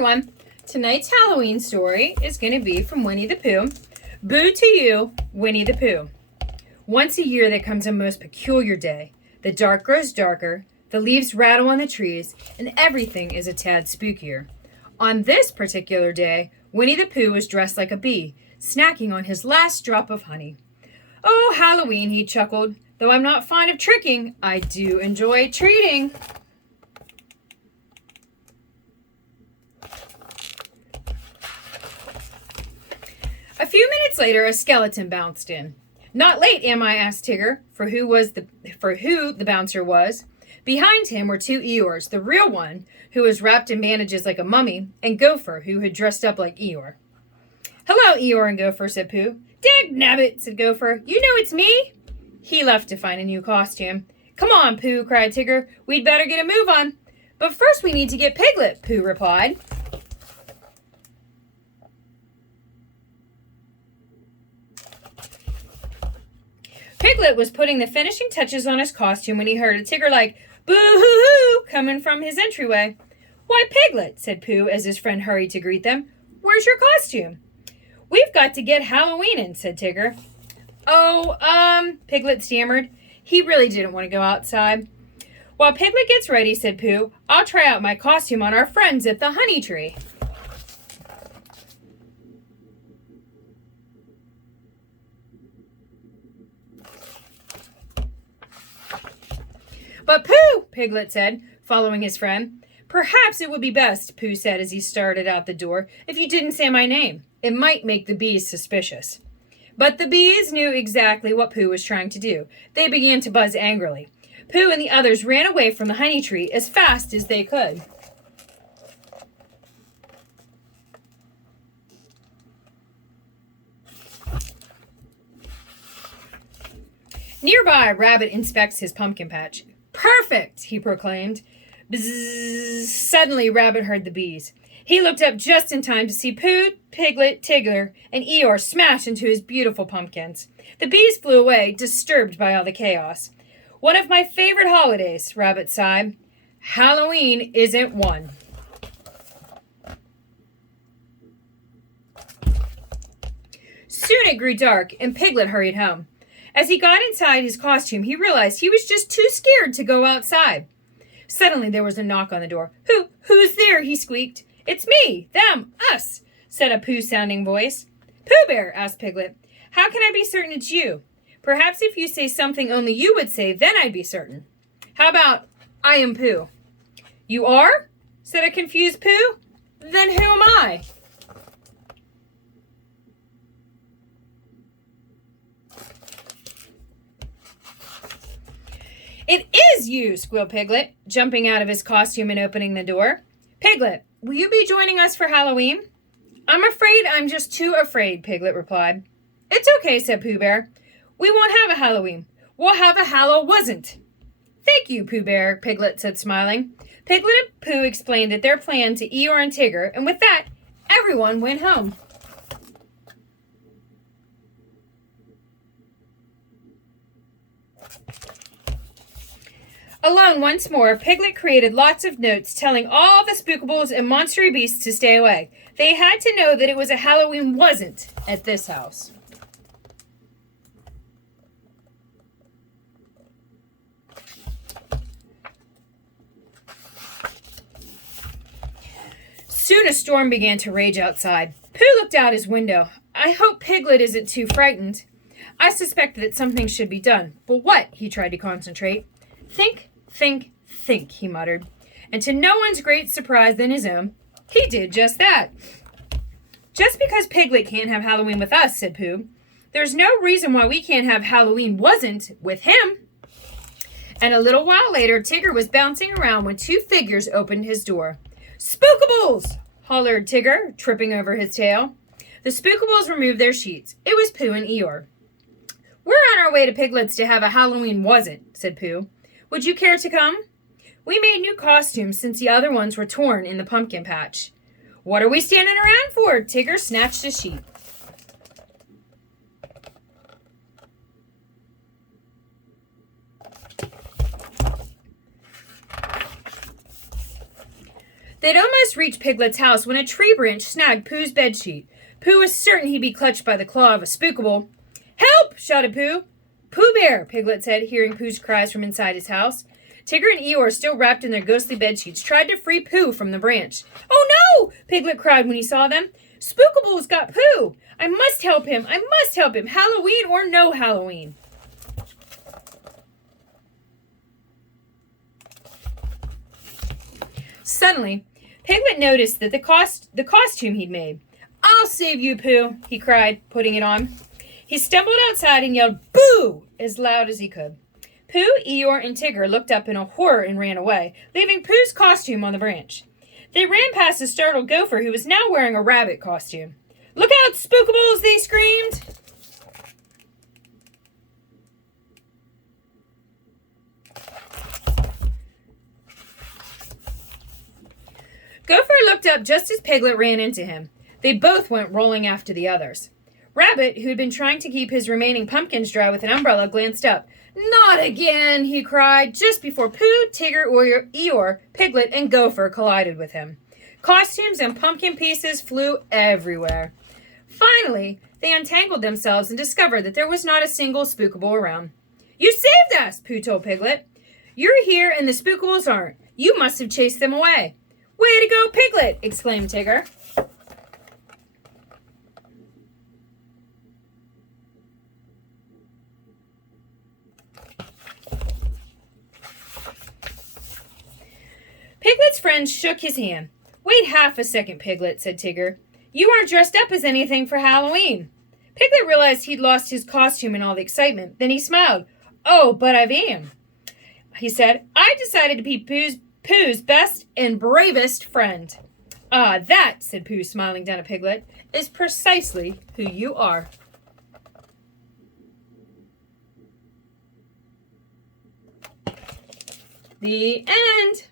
everyone. Tonight's Halloween story is going to be from Winnie the Pooh. Boo to you, Winnie the Pooh. Once a year there comes a most peculiar day. The dark grows darker, the leaves rattle on the trees, and everything is a tad spookier. On this particular day, Winnie the Pooh was dressed like a bee, snacking on his last drop of honey. Oh, Halloween, he chuckled. Though I'm not fond of tricking, I do enjoy treating. A few minutes later, a skeleton bounced in. Not late, am I? Asked Tigger, for who the bouncer was. Behind him were two Eeyores, the real one, who was wrapped in bandages like a mummy, and Gopher, who had dressed up like Eeyore. Hello, Eeyore and Gopher, said Pooh. Dag nabbit, said Gopher. You know it's me. He left to find a new costume. Come on, Pooh, cried Tigger. We'd better get a move on. But first we need to get Piglet, Pooh replied. Piglet was putting the finishing touches on his costume when he heard a Tigger like, boo-hoo-hoo, coming from his entryway. Why, Piglet, said Pooh as his friend hurried to greet them. Where's your costume? We've got to get Halloweenin', said Tigger. Oh, Piglet stammered. He really didn't want to go outside. While Piglet gets ready, said Pooh, I'll try out my costume on our friends at the honey tree. But Pooh, Piglet said, following his friend. Perhaps it would be best, Pooh said as he started out the door, if you didn't say my name. It might make the bees suspicious. But the bees knew exactly what Pooh was trying to do. They began to buzz angrily. Pooh and the others ran away from the honey tree as fast as they could. Nearby, Rabbit inspects his pumpkin patch. Perfect, he proclaimed. Bzzz. Suddenly, Rabbit heard the bees. He looked up just in time to see Pooh, Piglet, Tigger, and Eeyore smash into his beautiful pumpkins. The bees flew away, disturbed by all the chaos. One of my favorite holidays, Rabbit sighed. Halloween isn't one. Soon it grew dark, and Piglet hurried home. As he got inside his costume, he realized he was just too scared to go outside. Suddenly, there was a knock on the door. Who's there? He squeaked. It's me, them, us, said a Pooh-sounding voice. Pooh Bear, asked Piglet. How can I be certain it's you? Perhaps if you say something only you would say, then I'd be certain. How about, I am Pooh? You are? Said a confused Pooh. Then who am I? It is you, squealed Piglet, jumping out of his costume and opening the door. Piglet, will you be joining us for Halloween? I'm afraid I'm just too afraid, Piglet replied. It's okay, said Pooh Bear. We won't have a Halloween. We'll have a Hallow-wasn't. Thank you, Pooh Bear, Piglet said, smiling. Piglet and Pooh explained their plan to Eeyore and Tigger, and with that, everyone went home. Alone once more, Piglet created lots of notes telling all the spookables and monstery beasts to stay away. They had to know that it was a Halloween wasn't at this house. Soon a storm began to rage outside. Pooh looked out his window. I hope Piglet isn't too frightened. I suspect that something should be done. But what? He tried to concentrate. Think, he muttered. And to no one's great surprise than his own, he did just that. Just because Piglet can't have Halloween with us, said Pooh, there's no reason why we can't have Halloween wasn't with him. And a little while later, Tigger was bouncing around when two figures opened his door. Spookables! Hollered Tigger, tripping over his tail. The Spookables removed their sheets. It was Pooh and Eeyore. We're on our way to Piglet's to have a Halloween wasn't, said Pooh. Would you care to come? We made new costumes since the other ones were torn in the pumpkin patch. What are we standing around for? Tigger snatched a sheet. They'd almost reached Piglet's house when a tree branch snagged Pooh's bedsheet. Pooh was certain he'd be clutched by the claw of a spookable. "Help!" shouted Pooh. "Pooh Bear," Piglet said, hearing Pooh's cries from inside his house. Tigger and Eeyore, still wrapped in their ghostly bedsheets, tried to free Pooh from the branch. "Oh no!" Piglet cried when he saw them. "Spookable's got Pooh! I must help him! I must help him! Halloween or no Halloween!" Suddenly, Piglet noticed that the costume he'd made. "I'll save you, Pooh," he cried, putting it on. He stumbled outside and yelled, "Boo!" as loud as he could. Pooh, Eeyore, and Tigger looked up in a horror and ran away, leaving Pooh's costume on the branch. They ran past a startled gopher who was now wearing a rabbit costume. "Look out, Spookables!" they screamed. Gopher looked up just as Piglet ran into him. They both went rolling after the others. Rabbit, who had been trying to keep his remaining pumpkins dry with an umbrella, glanced up. "Not again!" he cried, just before Pooh, Tigger, Eeyore, Piglet, and Gopher collided with him. Costumes and pumpkin pieces flew everywhere. Finally, they untangled themselves and discovered that there was not a single Spookable around. "You saved us!" Pooh told Piglet. "You're here and the Spookables aren't. You must have chased them away." "Way to go, Piglet!" exclaimed Tigger. Piglet's friend shook his hand. "Wait half a second, Piglet," said Tigger. "You aren't dressed up as anything for Halloween." Piglet realized he'd lost his costume in all the excitement. Then he smiled. "Oh, but I am," he said. "I decided to be Pooh's best and bravest friend." "Ah, that," said Pooh, smiling down at Piglet, "is precisely who you are." The end.